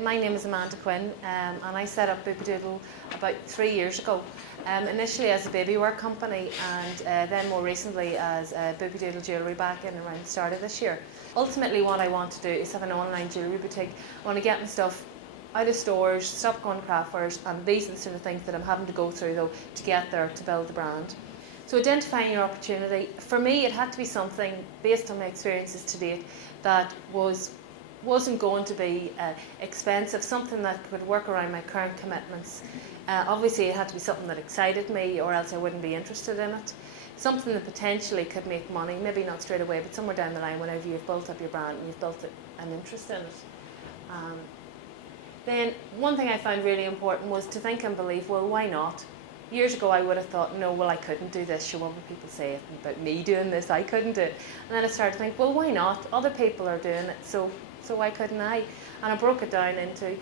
My name is Amanda Quinn, and I set up Boopydoodle about 3 years ago. Initially as a baby wear company, and then more recently as Boopydoodle Jewellery back in around the start of this year. Ultimately what I want to do is have an online jewellery boutique. I want to get my stuff out of stores, stop going to craft fairs, and these are the sort of things that I'm having to go through though to get there, to build the brand. So identifying your opportunity, for me it had to be something based on my experiences to date that wasn't going to be expensive, something that could work around my current commitments. Obviously it had to be something that excited me, or else I wouldn't be interested in it. Something that potentially could make money, maybe not straight away, but somewhere down the line whenever you've built up your brand and you've built an interest in it. Then one thing I found really important was to think and believe, well, why not? Years ago I would have thought, no, well, I couldn't do this. Sure, what would people say about me doing this? I couldn't do it. And then I started to think, well, why not? Other people are doing it, so why couldn't I? And I broke it down into,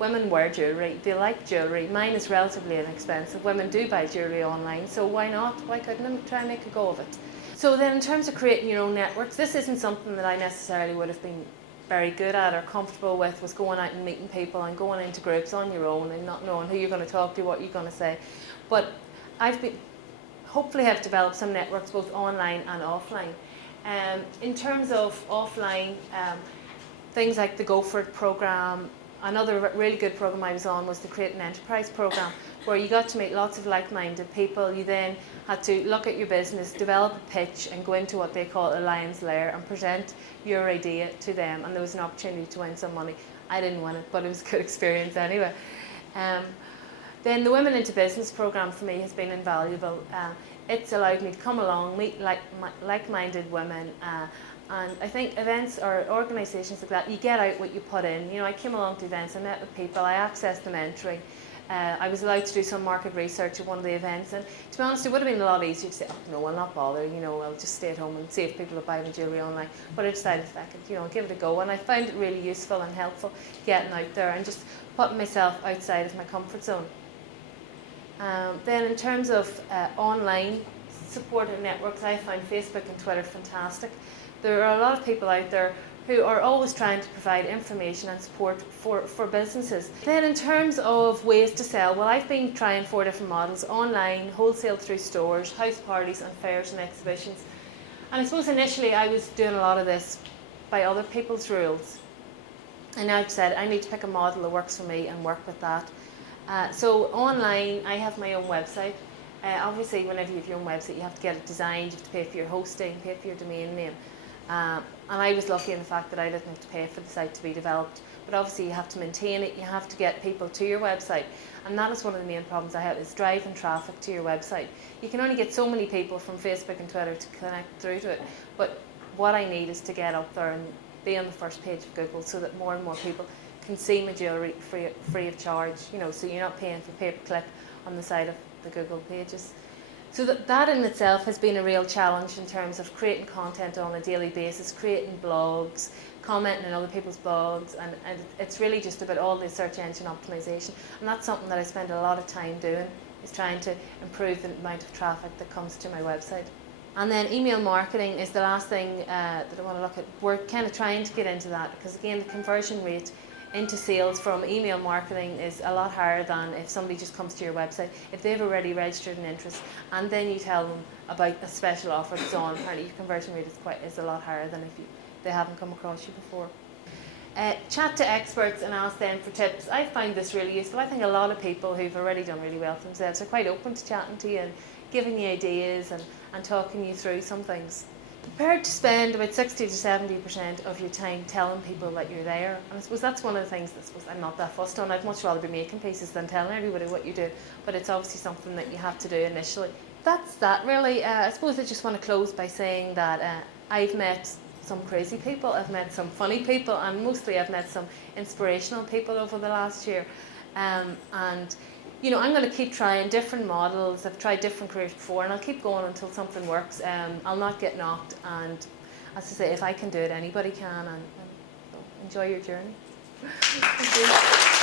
women wear jewellery, they like jewellery. Mine is relatively inexpensive. Women do buy jewellery online, so why not? Why couldn't I try and make a go of it? So then in terms of creating your own networks, this isn't something that I necessarily would have been very good at or comfortable with, was going out and meeting people and going into groups on your own and not knowing who you're going to talk to, what you're going to say. But hopefully have developed some networks both online and offline. In terms of offline, things like the Go For It programme. Another really good programme I was on was the Create an Enterprise programme, where you got to meet lots of like-minded people. You then had to look at your business, develop a pitch and go into what they call a lion's lair and present your idea to them, and there was an opportunity to win some money. I didn't win it, but it was a good experience anyway. Then the Women into Business programme for me has been invaluable. It's allowed me to come along, meet like-minded women, and I think events or organisations like that, you get out what you put in. I came along to events, I met with people, I accessed the mentoring. I was allowed to do some market research at one of the events, and to be honest, it would have been a lot easier to say, oh no, I'll not bother, I'll just stay at home and see if people are buying jewellery online. But I decided if I could, give it a go, and I found it really useful and helpful getting out there and just putting myself outside of my comfort zone. Then in terms of online supportive networks, I find Facebook and Twitter fantastic. There are a lot of people out there who are always trying to provide information and support for businesses. Then in terms of ways to sell, well, I've been trying 4 different models: online, wholesale through stores, house parties and fairs and exhibitions. And I suppose initially I was doing a lot of this by other people's rules. And now I've said I need to pick a model that works for me and work with that. So online, I have my own website. Obviously, whenever you have your own website, you have to get it designed, you have to pay for your hosting, pay for your domain name. And I was lucky in the fact that I didn't have to pay for the site to be developed. But obviously you have to maintain it, you have to get people to your website. And that is one of the main problems I have, is driving traffic to your website. You can only get so many people from Facebook and Twitter to connect through to it. But what I need is to get up there and be on the first page of Google so that more and more people can see my jewellery free of charge. So you're not paying for pay-per-click on the side of the Google pages. So that in itself has been a real challenge in terms of creating content on a daily basis, creating blogs, commenting on other people's blogs, and it's really just about all the search engine optimization. And that's something that I spend a lot of time doing, is trying to improve the amount of traffic that comes to my website. And then email marketing is the last thing that I want to look at. We're kind of trying to get into that because, again, the conversion rate into sales from email marketing is a lot higher than if somebody just comes to your website. If they've already registered an interest and then you tell them about a special offer that's on, apparently your conversion rate is a lot higher than if they haven't come across you before. Chat to experts and ask them for tips. I find this really useful. I think a lot of people who've already done really well for themselves are quite open to chatting to you and giving you ideas and talking you through some things. Prepared to spend about 60 to 70% of your time telling people that you're there. And I suppose that's one of the things that I'm not that fussed on. I'd much rather be making pieces than telling everybody what you do. But it's obviously something that you have to do initially. That's that really. I suppose I just want to close by saying that I've met some crazy people, I've met some funny people, and mostly I've met some inspirational people over the last year. And I'm going to keep trying different models. I've tried different careers before, and I'll keep going until something works. I'll not get knocked, and as I say, if I can do it, anybody can, and so enjoy your journey. Thank you.